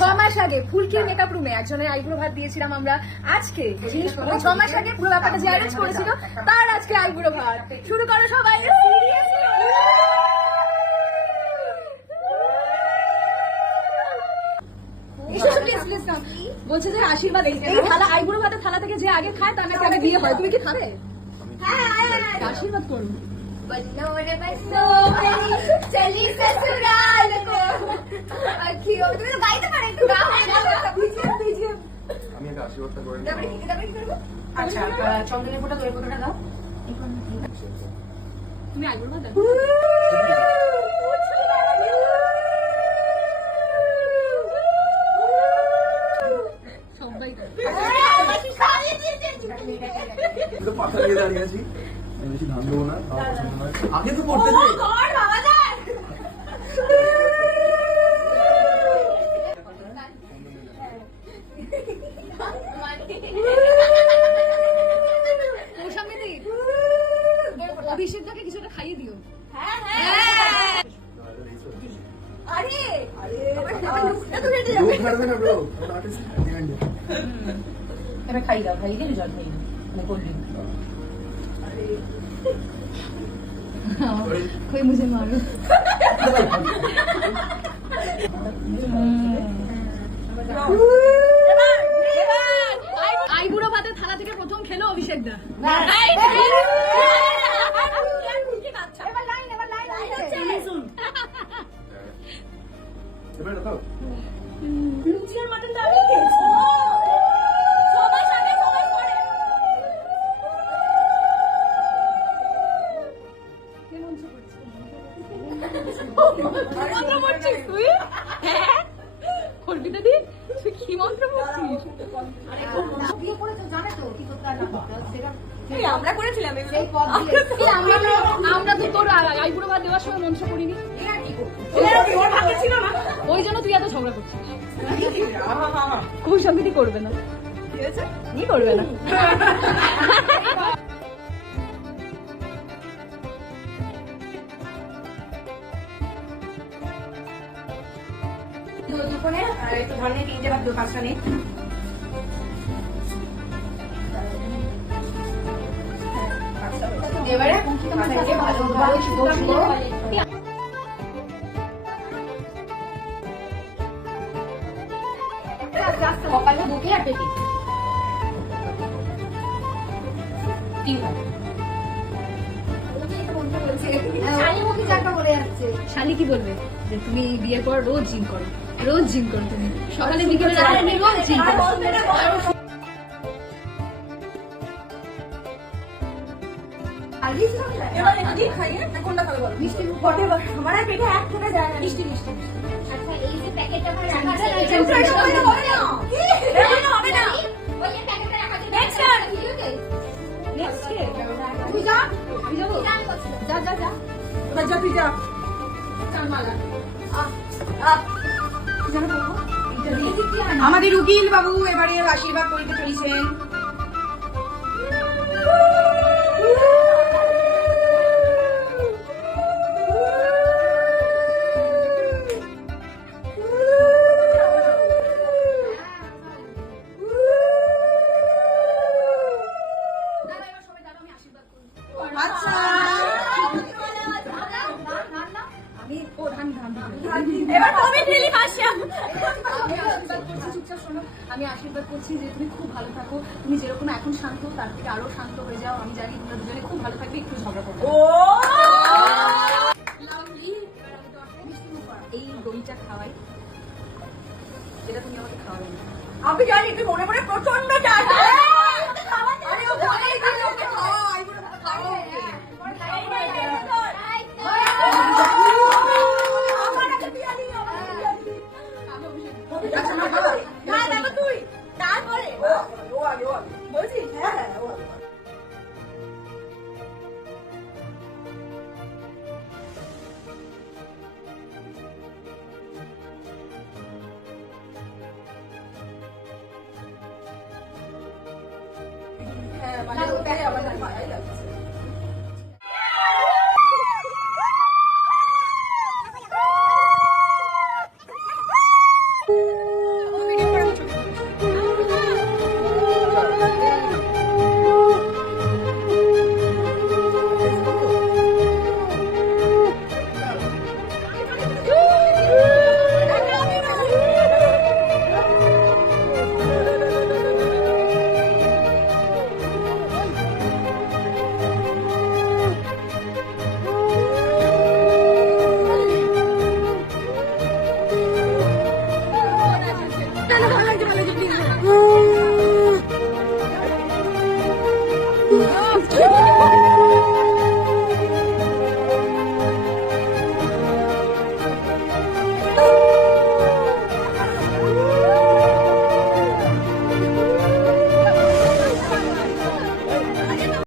ছ মাস আগে ফুলকির মেকআপ রুমে একজনের আইব্রো ভাত দিয়েছিলাম আমরা। আজকে জিনিস 6 মাস আগে পুরো ব্যাপারটা যে অ্যারেঞ্জ করেছিল তার আজকে আইব্রো ভাত। শুরু করো সবাই। বলছে যে আশীর্বাদ এই থালা আইব্রো ভাতের থালা থেকে যে আগে খায় তার নাকি আগে বিয়ে হয়। তুমি কি খাবে? আশীর্বাদ করুন। चली ससुराल को अखियों তুমি তো গাইতে পারো একটু গাও আমি একটা আশীর্বাদটা করে নিই। তারপরে কি করব? আচ্ছা চন্দনের ফোঁটা দই ফোঁটাটা দাও। তুমি আইব্রো ভাত দাও। সবাই তো পাতা দিয়ে দাঁড়িয়ে আছি, আমি বেশি ধান দেবো না, আগে তো পড়তে দে। অভিষেকটাকে কিছুটা খাইয়ে দিও। এবার খাই দাও, খাইয়ে দিলে জল খাইয়ে দাও, কোল্ড ড্রিঙ্ক। कोई मुझे मारो। আইবুড়ো ভাতের থালা থেকে প্রথম খেলো অভিষেক দা। লুচি আর মাটন তো আমি খেয়েছি। সবাই সাথে সবাই করে মন্ত্র পড়ছিস তুই? হ্যাঁ করবি দাদি, তুই কি মন্ত্র পড়ছিস? বিয়ে করেছো জানো তো কি করতে না করতে সেটা আমরা করেছিলাম সেই পদ দিয়ে আমরা তো তোর আইবুড়ো ভাত দেওয়ার সময় মন্ত্র করিনি। এরা কি করবে? ওর ভাগে ছিল না, ওই জন্য তুই এত ঝগড়া করছিস। কৌশাম্বিতি করবে না, ঠিক আছে? কি করবে না। দুপুরে একটু ধরনের তিনটে বা 5টা নেই। এবারে ভালো ভালো সকালে বুকে আর পেটি শালি কি বলবে যে তুমি বিয়ের পর রোজ জিম করো, রোজ জিম করো, তুমি সকালে বিকেলে রাতে রোজ জিম করো। আচ্ছা এই যে প্যাকেটটা ভরে রাখা আছে হবে না ওই যে প্যাকেটটা রাখা আছে নেক্সট ভিডিওতে নেক্সট কে? তুই যা আমি যাবো? যা যা যা এবার যা, তুই যা। চালমালা আমাদের উকিল বাবু এবারে আশীর্বাদ করতে চলেছেন। আমি আশীর্বাদ করছি যে তুমি খুব ভালো থাকো, তুমি যেরকম এখন শান্ত তার থেকে আরো শান্ত হয়ে যাও। আমি জানি তোমরা দুজনে খুব ভালো থাকবে, একটু ঝগড়া করবে। এই দইটা খাওয়াই, এটা তুমি আমাকে খাওয়াবে। আমি জানি তুই মনে মনে প্রচন্ড তুই তারপরে বলছি হ্যাঁ হ্যাঁ মানে ওটাই আবার